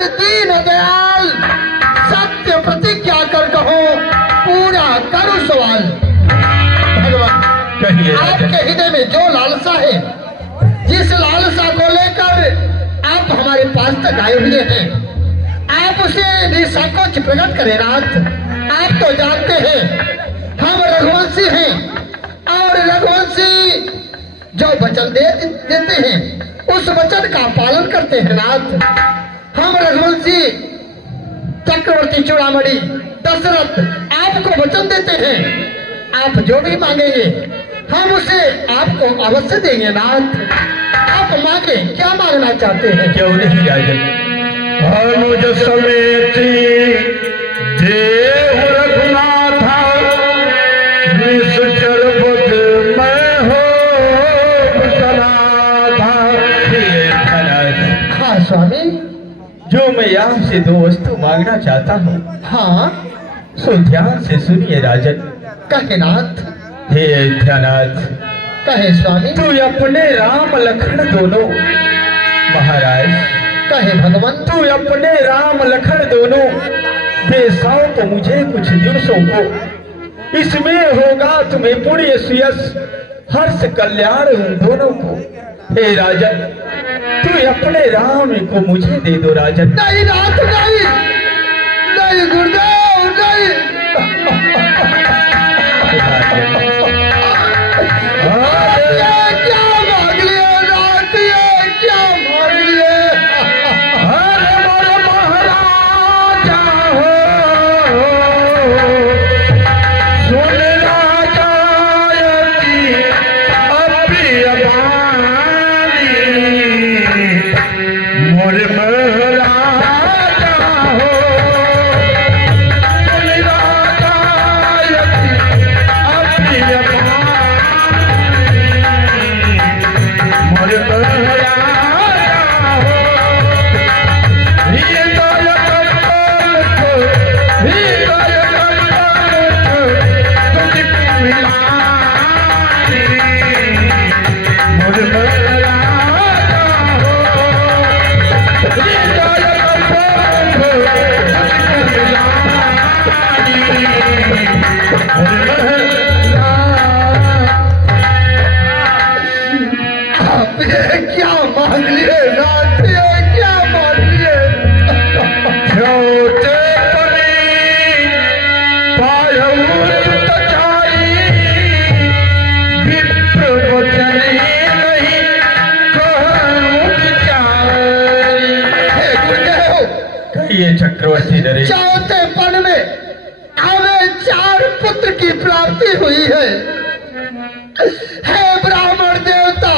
दीन दयाल सत्य प्रतिज्ञा कर कहो, पूरा करो सवाल। भगवान कहिए आपके हृदय में जो लालसा है, जिस लालसा को लेकर आप हमारे पास तक आए हुए हैं, आप उसे निसंकोच प्रकट करें। नाथ, आप तो जानते हैं हम रघुवंशी हैं, और रघुवंशी जो वचन देते हैं उस वचन का पालन करते हैं। नाथ, हम रघुवंशी चक्रवर्ती चूड़ामणि दशरथ आपको वचन देते हैं, आप जो भी मांगेंगे हम उसे आपको अवश्य देंगे। नाथ, आप मांगे, क्या मांगना चाहते हैं? क्यों नहीं राजन, मुझ समेती देव रघुनाथ निश्चर बुध मैं हो सनाथा। हाँ स्वामी, जो मैं आपसे दो वस्तु मांगना चाहता हूँ, हाँ सो ध्यान से सुनिए राजन। कहे नाथ। हे अयोध्यानाथ, कहे स्वामी। तू अपने राम लखन दोनों, महाराज कहे भगवान। तू अपने राम लखन दोनों बेसाओ तो मुझे कुछ दिवसों को, इसमें होगा तुम्हें पुण्य सुयश हर्ष कल्याण उन दोनों को। हे राजन, तू अपने राम को मुझे दे दो राजन। नहीं नाथ, नहीं नहीं गुरुदेव, नहीं। क्या मांग लिए नाथ, ये क्या मांग लिए? अरे मोर महाराजा हो, सुन राजा की अप्रिय वाणी, मोर महाराजा हो, सुन राजा की अप्रिय वाणी, मोर महाराजा हो। आप ये क्या मांग लिए नाथ, ये क्या मांग लिए? छोटे पनी पायउत तचाई, विप्र वचने नहीं कहूँ विचारी। हे गुरुदेव, कहिए चक्रवर्ती नरेश। चौथे पन में हमें 4 पुत्र की प्राप्ति हुई है। हे ब्राह्मण देवता,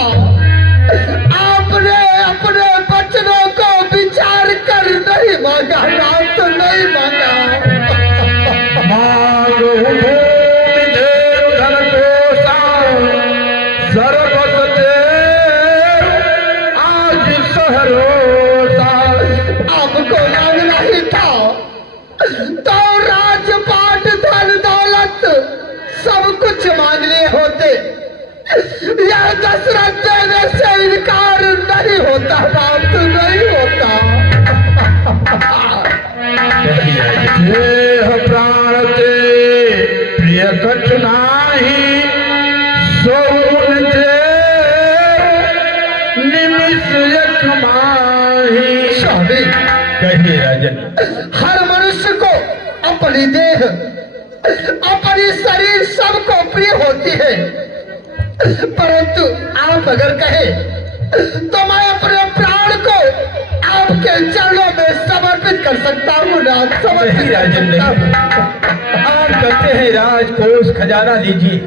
आपने अपने बचनों को विचार कर नहीं मांगा, नाथ नहीं मांगा। मांगो भूमि देव धन कोसा, सर्वस देव आज सहरोसा। आपको मांगना ही था तो राजपाट धन दौलत सब कुछ मांग लिए होते। यह दशरथ देने से इनकार नहीं होता, बात नहीं होता। देह प्राण ते प्रिय कठनाही, सोन देव निमिष एक माही। स्वामी, कहिए राजन। हर मनुष्य को अपनी देह, अपनी शरीर सबको प्रिय होती है, परंतु आप अगर कहे तो मैं अपने प्राण को आपके चरणों में समर्पित कर सकता हूँ। नाथ, समर्पित राजन कर सकता हूँ। आप कहते हैं राजकोष खजाना लीजिए,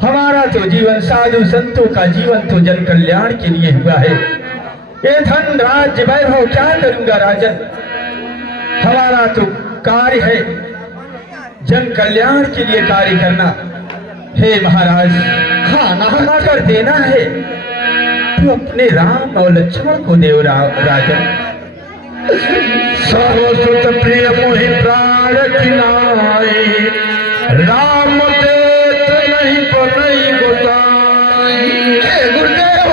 हमारा तो जीवन साधु संतों का जीवन तो जन कल्याण के लिए हुआ है। ये धन राज्य वैभव क्या करूंगा राजन, हमारा तो कार्य है जन कल्याण के लिए कार्य करना। हे महाराज, हाँ ना कर देना है तो अपने राम और लक्ष्मण को देव राजन। सर्वसुत प्रिय मोहि प्राण खिलाई, राम देत नहीं बनई गोसाई। हे गुरुदेव,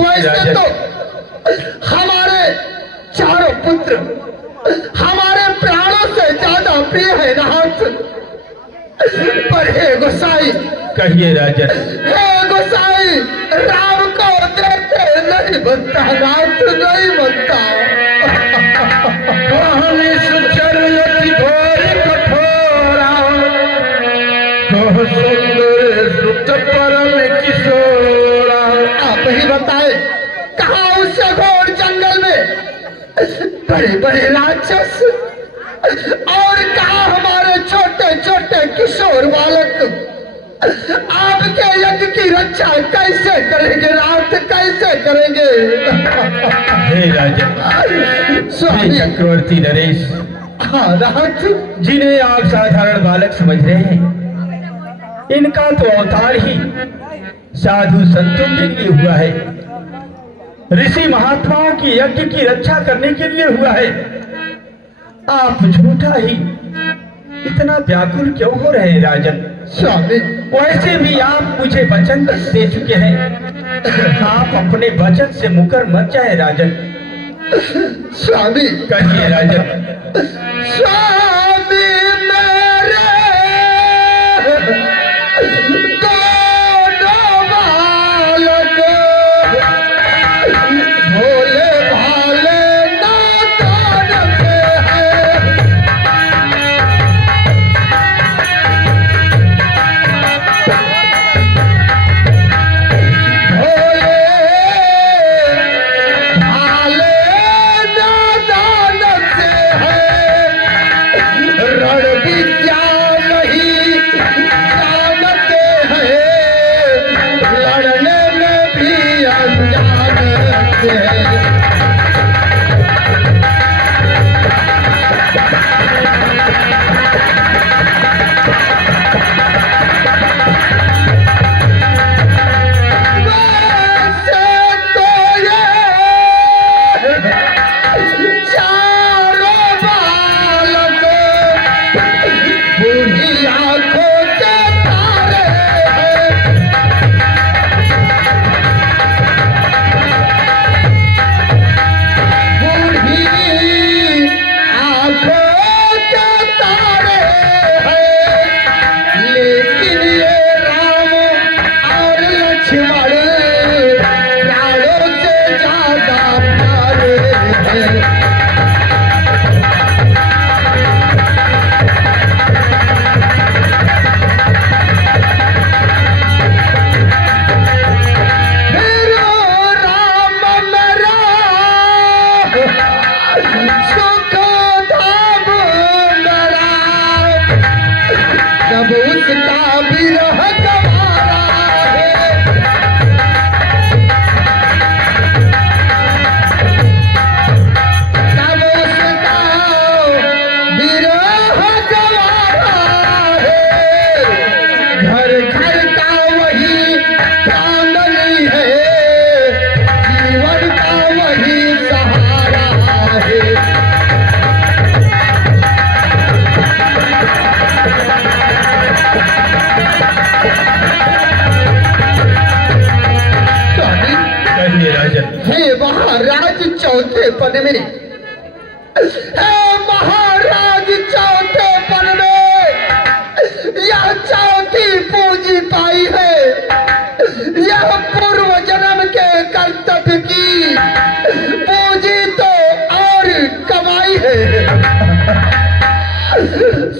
वैसे तो हमारे चारों पुत्र हमारे प्राणों से ज्यादा प्रिय है नाथ। पर हे गोसाई, कहिए राजन। हे गोसाई, राम को देते नहीं बनता नाथ, नहीं बनता। कहानी सुचर अति घोर कठोरा, कहो सुंदर सुत परम किशोरा। आप ही बताए, कहाँ उस घोर जंगल में बड़े बड़े राक्षस और कहाँ हमारे छोटे छोटे किशोर बालक आपके यज्ञ की रक्षा कैसे करेंगे नाथ, कैसे करेंगे? हे राजन, स्वामी चक्रवर्ती नरेश, हाँ नाथ, जिन्हें आप साधारण बालक समझ रहे हैं, इनका तो अवतार ही साधु संतों के लिए हुआ है, ऋषि महात्माओं की यज्ञ की रक्षा करने के लिए हुआ है। आप झूठा ही इतना व्याकुल क्यों हो रहे हैं राजन? स्वामी, वैसे भी आप मुझे वचन दे चुके हैं, आप अपने वचन से मुकर मत जाए राजन। स्वामी, कहिए राजन। स्वामी मेरे दोनों बालक भोले भाले नादान हैं। भोले भाले नादान से हैं। रण विद्या नहीं जानते हैं, लड़ने में भी अनजान हैं। वैसे तो ये चारों बालक बूढ़ी आंखों के तारे हैं। बूढ़ी आंखों के तारे हैं, लेकिन ये राम और लक्ष्मण प्राणों से ज्यादा प्यारे हैं। मेरो राम मेरा सुख धाम मेरा, जब उसका विरह गवारा है। तब उसका विरह गवारा है। घर घर का वही प्राणनी है, जीवन का वही सहारा है। स्वामी, कहिए राजन। हे महाराज चौथे पन में, हे महाराज चौथे पन में यह चौथी पूंजी पाई है। यह पूर्व जन्म के कर्तव्य की पूंजी तो और कमाई है।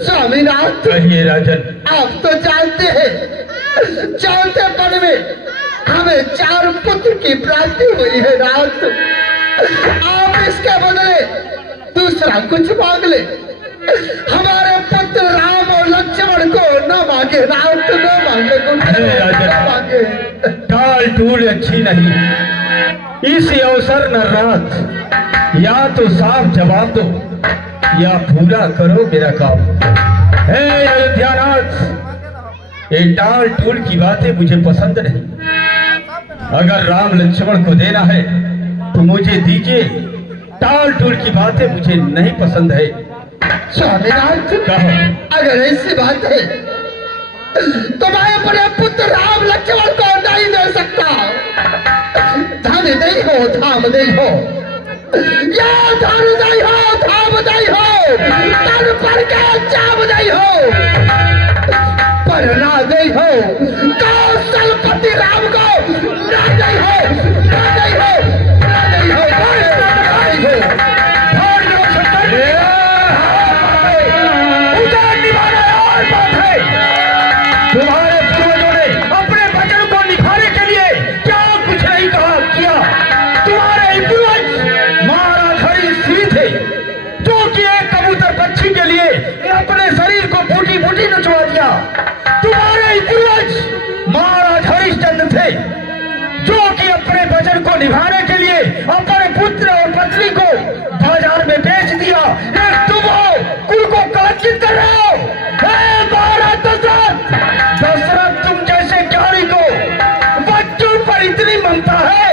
स्वामीनाथ, कहिए राजन। आप तो जानते हैं चौथे पन में हमें 4 पुत्र की प्राप्ति हुई है नाथ। आप इसके बदले दूसरा कुछ मांग ले। हमारे पुत्र राम और लक्ष्मण को न मांगे नाथ, न मांगे, अरे राजन। न मांगे। टाल टूल अच्छी नहीं, इस अवसर न रात, या तो साफ जवाब दो या पूरा करो मेरा काम। हे अयोध्यानाथ, ये टाल टूल की बातें मुझे पसंद नहीं। अगर राम लक्ष्मण को देना है तो मुझे दीजिए, टाल टूल की बातें मुझे नहीं पसंद है। स्वामीनाथ, कहो। अगर ऐसी बात है तो मैं अपने पुत्र राम लक्ष्मण को नहीं दे सकता। धन नहीं हो, धाम नहीं हो, या धन दई हो, धाम दई हो, तन पर के चाव दई हो, पर ना दई हो कौशलपति राम को, ना दई हो, ना दई हो, ना दई हो, ना दई हो। तुम्हारे पूर्वजों ने अपने वचन को निभाने के लिए क्या कुछ नहीं कहा किया। तुम्हारे पूर्वज महाराज हरि श्री थे, जो कि एक कबूतर पक्षी के लिए अपने शरीर को बूटी बूटी नचवा दिया। तुम्हारे पूर्वज महाराज हरिश्चंद्र थे, जो कि अपने वचन को निभाने के लिए अपने पुत्र और पत्नी को बाजार में बेच दिया। एक तुम हो, कुल को कलंकित कर रहे हो। महाराज दशरथ, तुम जैसे ज्ञानी को बच्चों पर इतनी ममता है,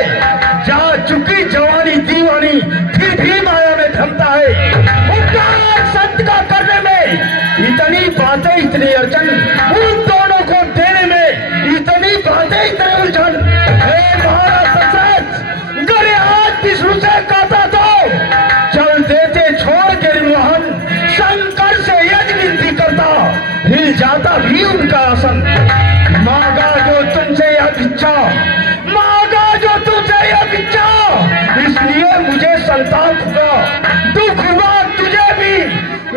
जा चुकी जवानी दीवानी फिर भी माया में थमता है। उपकार संत का करने में इतनी बातें, इतनी अड़चन, उन दोनों को देने में इतनी बातें, इतने उलझन। महाराज दशरथ, अगर आज विष्णु से कहता तो चल देते छोड़ के निर्वाहन, शंकर से यज्ञ विनती करता, हिल जाता भी उनका आसन। मांगा जो तुमसे यह भिक्षा, मांगा जो तुमसे यह भिक्षा, इसलिए मुझे संताप हुआ, दुख हुआ तुझे भी,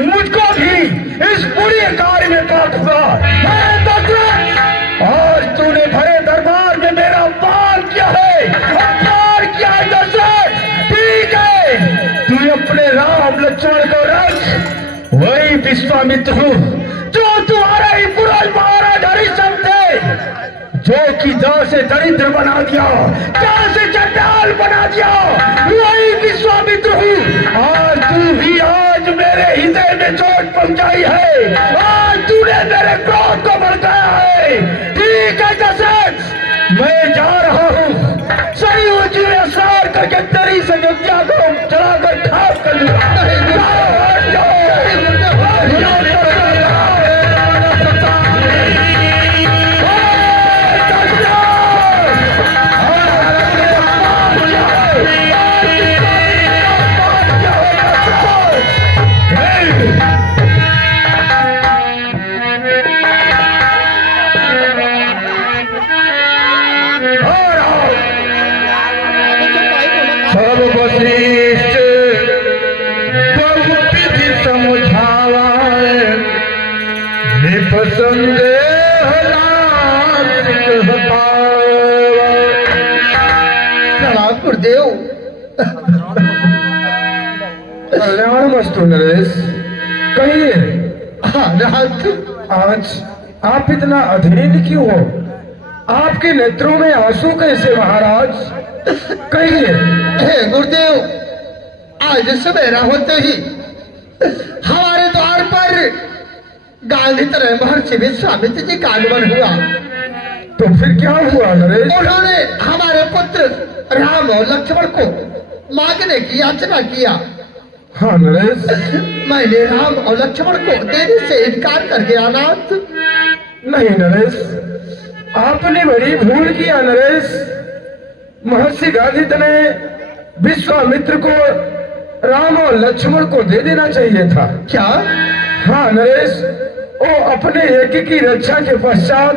मुझको भी इस बुरी कार्य में पाप हुआ। आज तूने भरे दरबार में मेरा अपमान किया है, अपमान किया है दशरथ। ठीक है, तू अपने राम लक्ष्मण को रख, वही विश्वामित्र हूँ, जो तुम्हारे ही पूर्वज महाराज हरिश्चंद्र थे, जो कि दां से दरिद्र बना दिया, दां से चंडाल बना दिया, वही विश्वामित्र हूँ। आज तू भी आज मेरे हृदय में चोट पहुंचाई है, आज तूने मेरे क्रोध को भड़काया है। ठीक है दशरथ, मैं जा रहा हूँ, सही ऊंची सार करके तेरी से विद्या को चलाकर खास कर दूंगा। सर्वश्रेष्ठ बहुविधि समझावा, निपसंदेह नासिक पावा। प्रणाम गुरुदेव। कल्याण वस्तु नरेश, कहिए आज आप इतना अधीर क्यों हो? आपके नेत्रों में आंसू कैसे महाराज? कहिए। हे गुरुदेव, आज सवेरा होते ही हमारे द्वार पर गांधी तरह महर्षि विश्वामित्र जी का आगमन हुआ। तो फिर क्या हुआ नरेश? उन्होंने हमारे पुत्र राम और लक्ष्मण को मांगने की याचना किया। हाँ नरेश, मैंने राम और लक्ष्मण को देने से इनकार कर गया नाथ। नहीं नरेश, आपने बड़ी भूल किया नरेश। महर्षि गांधी ने विश्वामित्र को राम और लक्ष्मण को दे देना चाहिए था। क्या? हाँ नरेश, वो अपने यज्ञ की रक्षा के पश्चात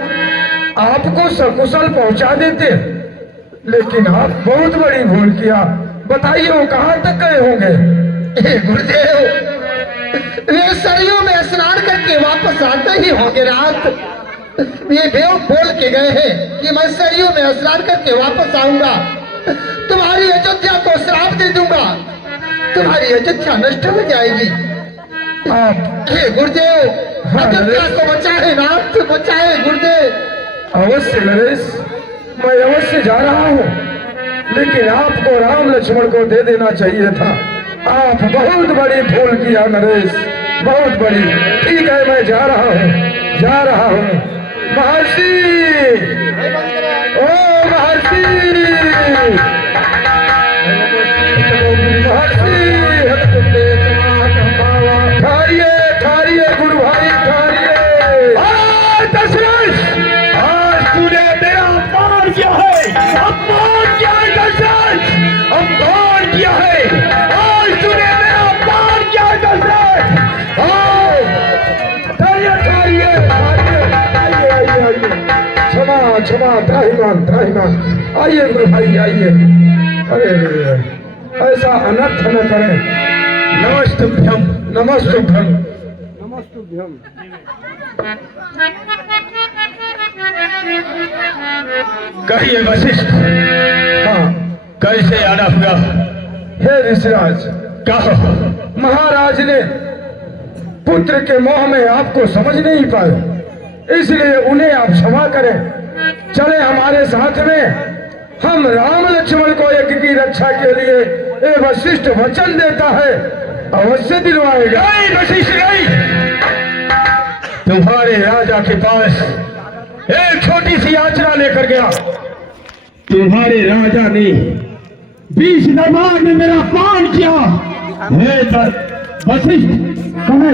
आपको सकुशल पहुंचा देते, लेकिन आप बहुत बड़ी भूल किया। बताइए वो कहाँ तक गए होंगे? हे गुरुदेव, वे सरयू में स्नान करके वापस आते ही होंगे रात। ये बेव बोल के गए हैं कि मैं सरयू में स्नान करके वापस आऊंगा, तुम्हारी अयोध्या को श्राप दे दूंगा, तुम्हारी अयोध्या नष्ट हो जाएगी। आप हे गुरुदेव, अयोध्या को बचाए नाथ, बचाए गुरुदेव। अवश्य नरेश, मैं अवश्य जा रहा हूँ, लेकिन आपको राम लक्ष्मण को दे देना चाहिए था। आप बहुत बड़ी भूल किया नरेश, बहुत बड़ी। ठीक है, मैं जा रहा हूँ, जा रहा हूँ। महर्षि, ओ महर्षि, महर्षि, ठहरिए ठहरिए गुरु भाई, ठहरिए। दशरथ, आज तूने मेरा अपमान किया है, अपमान किया है दशरथ, अपमान किया है। त्राहिमाम त्राहिमाम। आइए गुरु भाई आइए। अरे ऐसा अनर्थ न करें। नमस्तुभ्यम नमस्तुभ्यम नमस्तुभ्यम। कहिए वशिष्ठ, हाँ कैसे आना हुआ? हे ऋषिराज, कहो। महाराज ने पुत्र के मोह में आपको समझ नहीं पाए, इसलिए उन्हें आप क्षमा करें। चले हमारे साथ में, हम राम लक्ष्मण को यज्ञ की रक्षा के लिए ये वशिष्ठ वचन देता है, अवश्य दिलवाएगा। नहीं वशिष्ठ नहीं, तुम्हारे राजा के पास एक छोटी सी याचना लेकर गया। तुम्हारे राजा ने 20 दरबार में मेरा अपमान किया। वशिष्ठ